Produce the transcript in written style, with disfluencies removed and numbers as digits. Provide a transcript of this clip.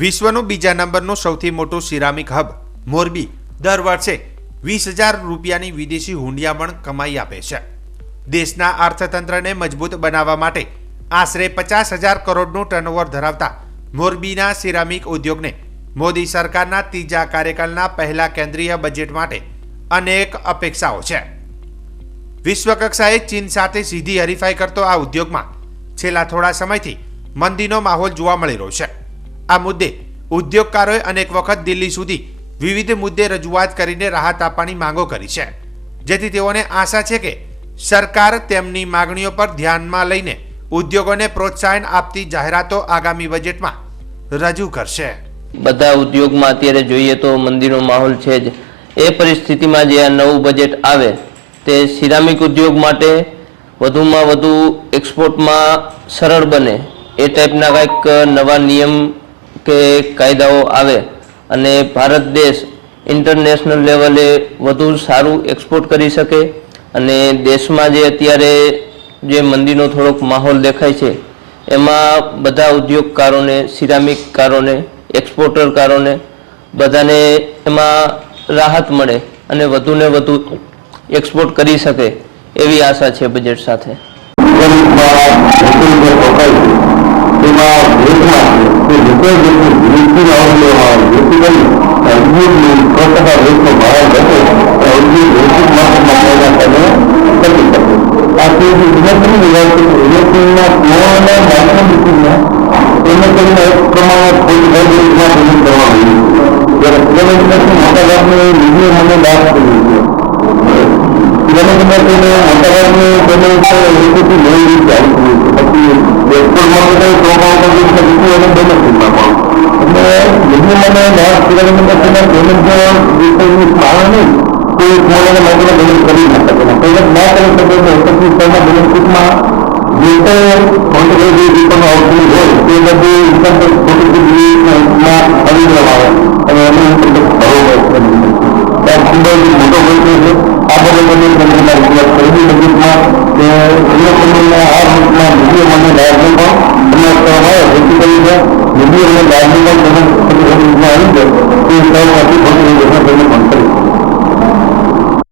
વિશ્વનું બીજા નંબરનું સૌથી મોટું સિરામિક હબ મોરબી દર વર્ષે 20,000 રૂપિયાની વિદેશી હુંડિયામણ કમાઈ આપે છે. દેશના અર્થતંત્રને મજબૂત બનાવવા માટે આશરે 50,000 કરોડનું ટર્નઓવર ધરાવતા મોરબીના સિરામિક ઉદ્યોગને મોદી સરકારના ત્રીજા કાર્યકાળના પહેલા કેન્દ્રીય બજેટ માટે અનેક અપેક્ષાઓ છે. વિશ્વકક્ષાએ ચીન સાથે સીધી હરીફાઈ કરતો આ ઉદ્યોગમાં છેલ્લા થોડા સમયથી મંદીનો માહોલ જોવા મળી રહ્યો છે. આ મુદ્દે ઉદ્યોગકારોએ અનેક વખત દિલ્હી સુધી વિવિધ મુદ્દે રજૂઆત કરીને રાહત આપવાની માંગો કરી છે, જેથી તેઓને આશા છે કે સરકાર તેમની માંગણીઓ પર ધ્યાનમાં લઈને ઉદ્યોગોને પ્રોત્સાહન આપતી જાહેરાતો આગામી બજેટમાં રજૂ કરશે. બધા ઉદ્યોગમાં અત્યારે જોઈએ તો મંદીનો માહોલ છે જ. એ પરિસ્થિતિમાં જે આ નવું બજેટ આવે તે સિરામિક ઉદ્યોગ માટે વધુમાં વધુ એક્સપોર્ટમાં સરળ બને એ ટાઈપના કંઈક નવા નિયમ કે કાયદાઓ આવે અને ભારત દેશ ઇન્ટરનેશનલ લેવલે વધુ સારું એક્સપોર્ટ કરી શકે. અને દેશમાં જે અત્યારે જે મંદીનો થોડોક માહોલ દેખાય છે એમાં બધા ઉદ્યોગકારોને, સિરામિકકારોને, એક્સપોર્ટરકારોને બધાને એમાં રાહત મળે અને વધુને વધુ એક્સપોર્ટ કરી શકે એવી આશા છે બજેટ સાથે. Thank you.